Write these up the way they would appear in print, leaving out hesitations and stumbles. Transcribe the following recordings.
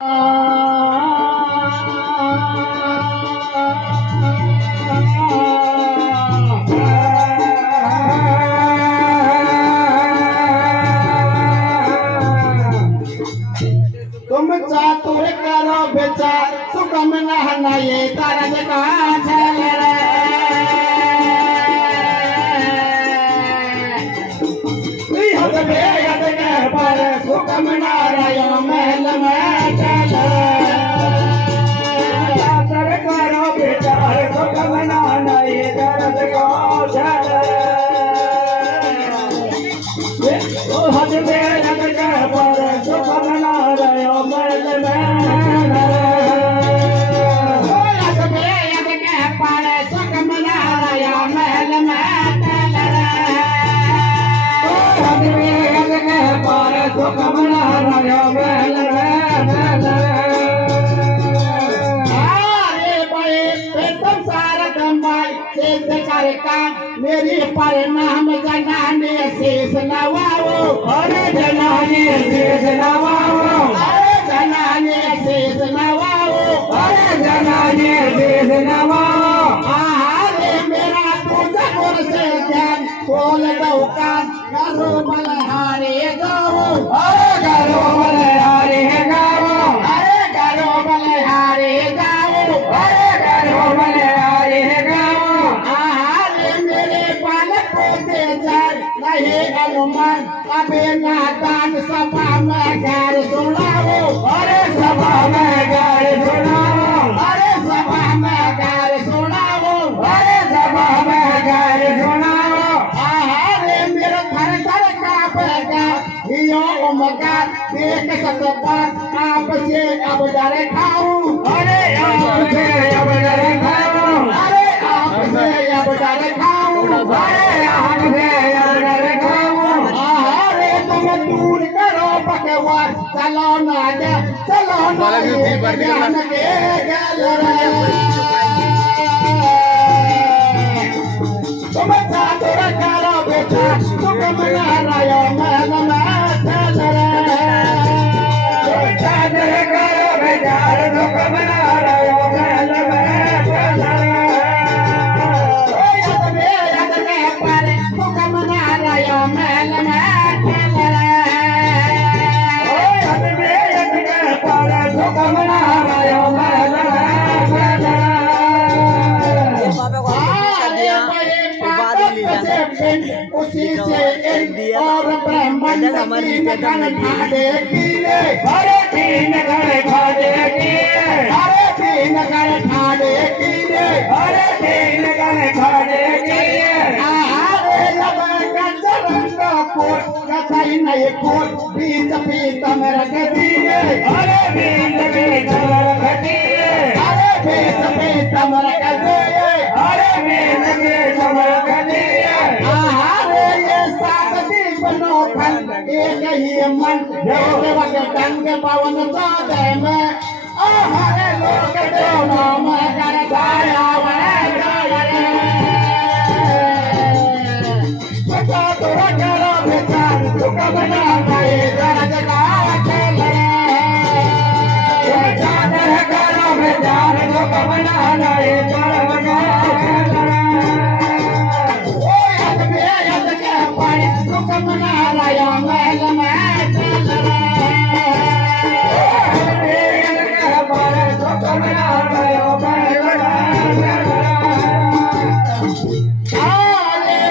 तुम चातुर करो विचार सुगम नहनाये तरज का छल रे हद के पर सुगम नारायण महल में चल चातुर करो विचार सुगम नहनाये तरज का छल हद के पर सुगम नारायण महल में मेरी परिणाम जनाने शेष नवाओ अरे जनाने शेष नवाओ अरे जनाने शेष नवाओ अरे जनाने शेष नवाओ अरे मेरा तुझे गुण से ज्ञान खोल दो कान करो बलहारे गाओ अरे करो बलहारे गाओ अरे करो बलहारे गाओ अरे करो बलहारे गाओ नहीं अनुमान अबे नादान सभा में गार सुनाओ अरे सभा में गार सुनाओ अरे सभा में गार सुनाओ अरे सभा में गार सुनाओ अरे मेरे घर घर का बेगा यो उमगार देख सतबार आपसे अब डर खाऊं अरे आपसे अब डर खाऊं अरे आपसे अब डर खाऊं अरे आपसे दूर करो भगवान चलो ना जा चलो ना ज्ञान के गल तुम चातुर करो बेटा तुम नारायण महल में चल तुम चातुर करो बेटा तुम नारायण महल में चल यद में पर तुम नारायण महल में उसी से और ब्राह्मण तीन गण खाने कीले अरे तीन गण खाने कीले अरे तीन गण खाने कीले अरे तीन गण खाने कीले अरे लबा गंजरंग कोट कथाई नहीं कोट बीच पीत में रख दिए अरे बीच पीत में रख दिए अरे बीच पीत में रख दिए अरे बीच पीत में रख दिए एक ही मन देवक गंग पवन चौदह में हरे लोग दोनों में कर गाया चातुर करो विचार सुगम नारायण तरज का छल चातुर करो विचार सुगम नारायण तरज का सुगम नारायण महल में चल सुगम नारायण महल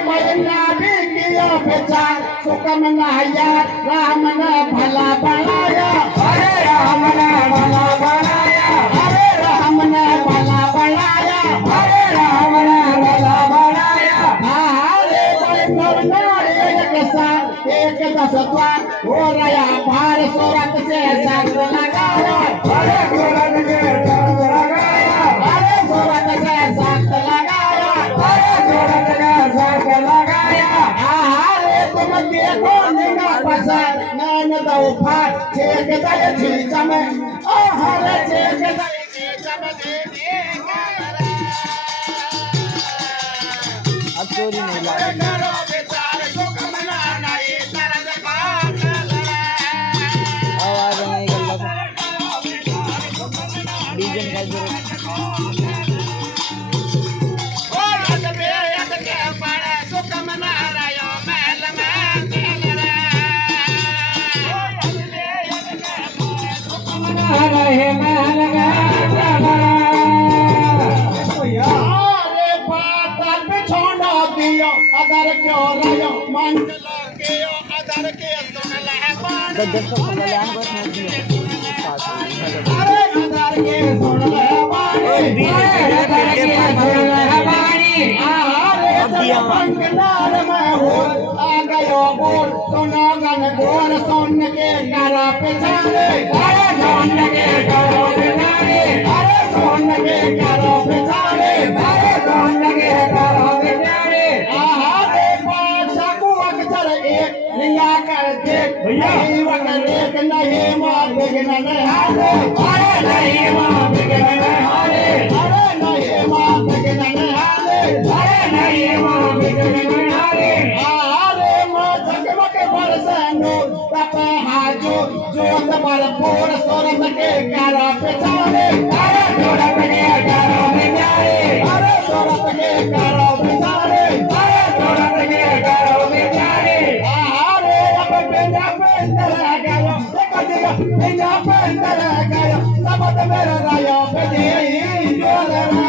मैना भी किया विचार सुगम नारायण राम ने भला बनाया अरे राम ने भला बनाया अरे राम ने भला बनाया अरे राम ने भला बनाया एक दस द्वार हो रहा भार सूरत से संग लगाया अरे सूरत से संग लगाया अरे सूरत से संग लगाया अरे सूरत से संग लगाया अरे तुम देखो निगाह पसंद नैन दो फाट चेक दल छीच में हरे चेक दल छीच में अब चोरी नहीं लाएगी आवाज नहीं कर डीजन काय जरूर रहे महल अरे पाताल पे छोड़ा दियो अदर क्यों रहो मंजिल के अदर के सुन ले पानी दर्शक कल्याण बस नहीं अरे अदर के सुन ले पानी अदर के सुन ले पानी अरे बंगलार में हो आ गयो बोल सुनो गन गोर सुन के करा पिछाड़े अरे सुन के करो पिछाड़े अरे सुन के करो पिछाड़े अरे सुन के करो पिछाड़े रे पाछा को अक्सर एक लिया कर दे भैया वकर एक नहीं मां बिगन नहीं हारे अरे नहीं मां बिगन नहीं हारे अरे नहीं मां बिगन नहीं हारे अरे नहीं मां बिगन नहीं हारे मां जगमग बरसनो तपे हाजो जोत भरपूर सोरत के करा पिछाड़े अरे सोरत के करो पिछाड़े अरे सोरत के करो पिछाड़े अरे सोरत के करो पिछाड़े अब बेंजा पेंदर गयो कदिया बेंजा पेंदर गयो सबत मेरा रायो बेजे जोलरा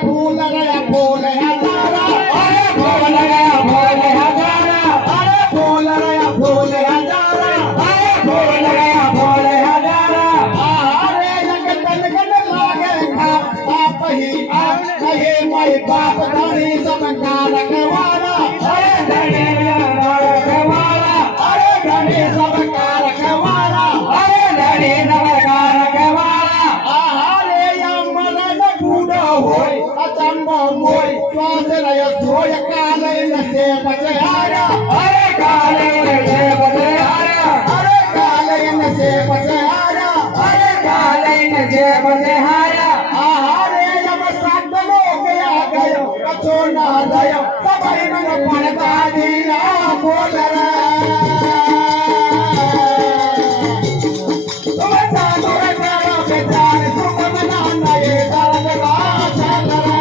फूल फूल हजारा अरे फूल फूल हजारा अरे फूल फूल हजारा अरे फूल फूल हजारा अरे तन गन लागे खा बाप ही कहे मैं बाप धनी सब का रखवाला अरे धनी रखवाला अरे धनी सब का रखवाला अरे धनी सब का रखवाला अरे यमन न कूड़ा होय अचंबो मोय स्वाद रय सोय काले न से बचारा अरे काले न से बचारा अरे काले न से बचारा अरे काले न से बचारा अरे जब सात लोग आ गयो कछो ना रयो सबई मन पड़ता दीना बोल रे तुम साधुर करो बेचार सुख मना नए दर्द का चल रे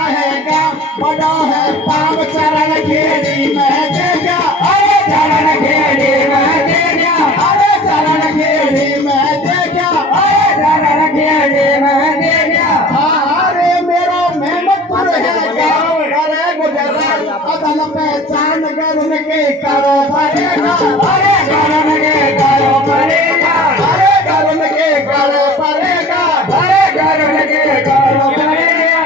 बड़ा है पाव चरण घेरी में देगा अरे चरण घेरी में देगा अरे चरण घेरी में देगा अरे चरण घेरी में देगा अरे मेरा मेहनत पर है अरे गुजरात अदल पहचान गरन के करो पड़ेगा अरे गरन के करो पड़ेगा अरे गरन के करो पड़ेगा अरे गरन के करो पड़ेगा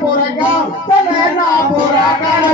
पूरा गाँव चले ना पूरा कर